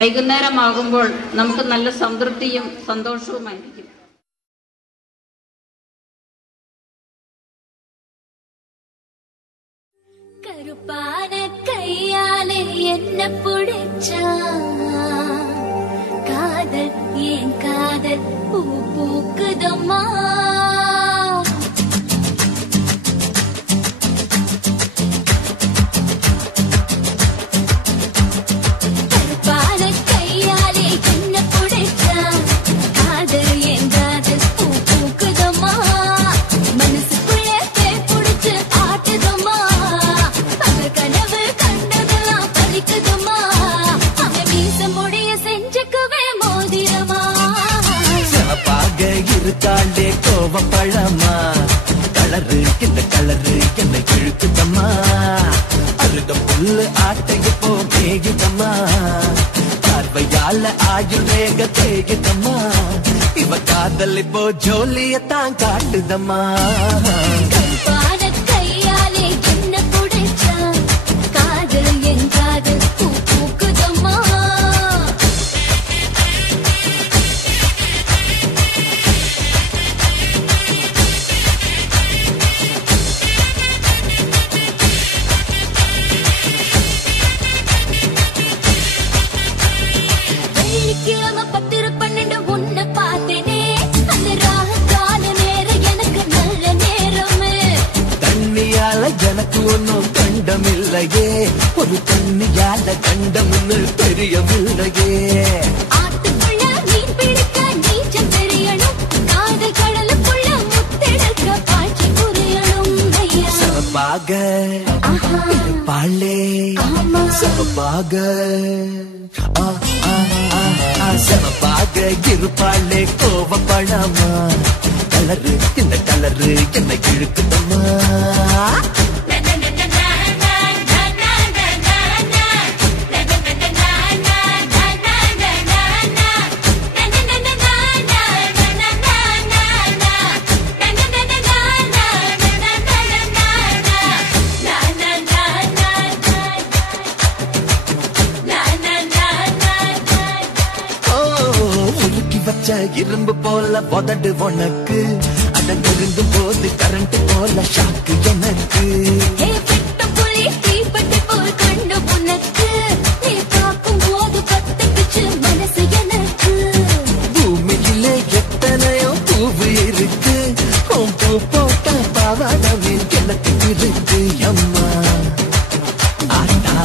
വൈകുന്നേരമാകുമ്പോൾ നമുക്ക് നല്ല സംതൃപ്തിയും സന്തോഷവുമായിരിക്കും. കരുപ്പാന കയ്യാലെ എന്നെ പിടിച്ചാ കാതൽ ஏன் காதல் பூ பூக்குதம்மா இருக்காண்டே கோவப்பழமா கலரு இந்த கலரு என்னை இழுக்குதம்மா அருக புல்லு ஆட்டைய போ மேயுதம்மா பார்வையால ஆயுள் ரேக தேயுதம்மா இவ காதல் இப்போ ஜோலியத்தான் காட்டுதம்மா. எனக்கு ஒன்னும் கண்டமில்லையே ஒரு தண்ணியால கண்டம்னு தெரியவில்லையே ஆத்துக்குள்ள மீன் பிடிக்க நீச்சல் தெரியணும் காதல் கடலுக்குள்ள முத்தெடுக்க காட்சி புரியணும் சபாக பாலே சபாக சபாக இருப்பாளே கோவப்படாமா கலரு இந்த கலரு என்னை இழுக்குதம்மா. இரும்பு போல உதடு உனக்கு அதன் நெருங்கும் போது கரண்ட் போல ஷாக்கு எனக்கு பூமியிலே எத்தனையோ பூவு இருக்கு பூ போட்ட பாவாடமே எனக்கு இருக்கு அம்மா ஆட்டா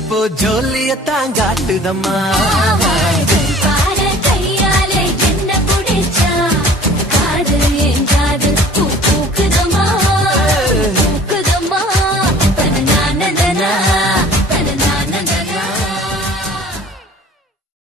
இப்போ ஜோலியத்தான் காட்டுதம்மா. கையாலே என்ன பிடிச்சா